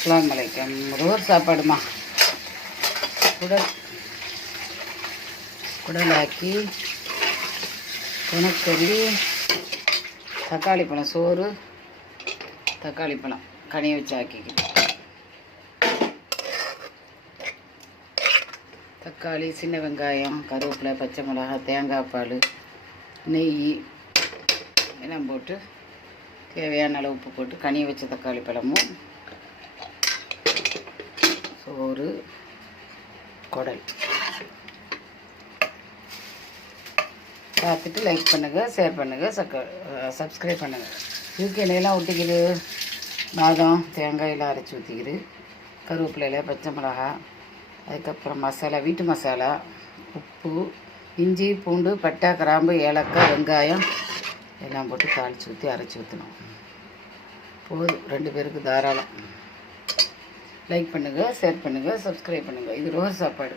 அஸ்ஸலாமு அலைக்கும். ரோர் சாப்பாடுமா. குடலாக்கி துணக்கறி, தக்காளி பழம் சோறு, தக்காளி பழம் கனியை வச்சு ஆக்கிக்கிட்டு, தக்காளி, சின்ன வெங்காயம், கருவேப்பிலை, பச்சை மிளகாய், தேங்காய் பால், நெய் எல்லாம் போட்டு தேவையான அளவு உப்பு போட்டு கனியை வச்ச தக்காளி பழமும் சோறு, குடல். பார்த்துட்டு லைக் பண்ணுங்கள், ஷேர் பண்ணுங்கள், சப்ஸ்கிரைப் பண்ணுங்கள். எண்ணெயெல்லாம் ஊற்றிக்கிது, பாதம் தேங்காயெல்லாம் அரைச்சி ஊற்றிக்கிது, கருவேப்பிலையில் பச்சை மிளகாய், அதுக்கப்புறம் மசாலா, வீட்டு மசாலா, உப்பு, இஞ்சி பூண்டு, பட்டை கிராம்பு, ஏலக்காய், வெங்காயம் எல்லாம் போட்டு தாளித்து ஊற்றி அரைச்சி ஊற்றணும். போதும், 2 பேருக்கு தாராளம். லைக் பண்ணுங்கள், ஷேர் பண்ணுங்கள், சப்ஸ்கிரைப் பண்ணுங்கள். இது ரோஸ் சாப்பாடு.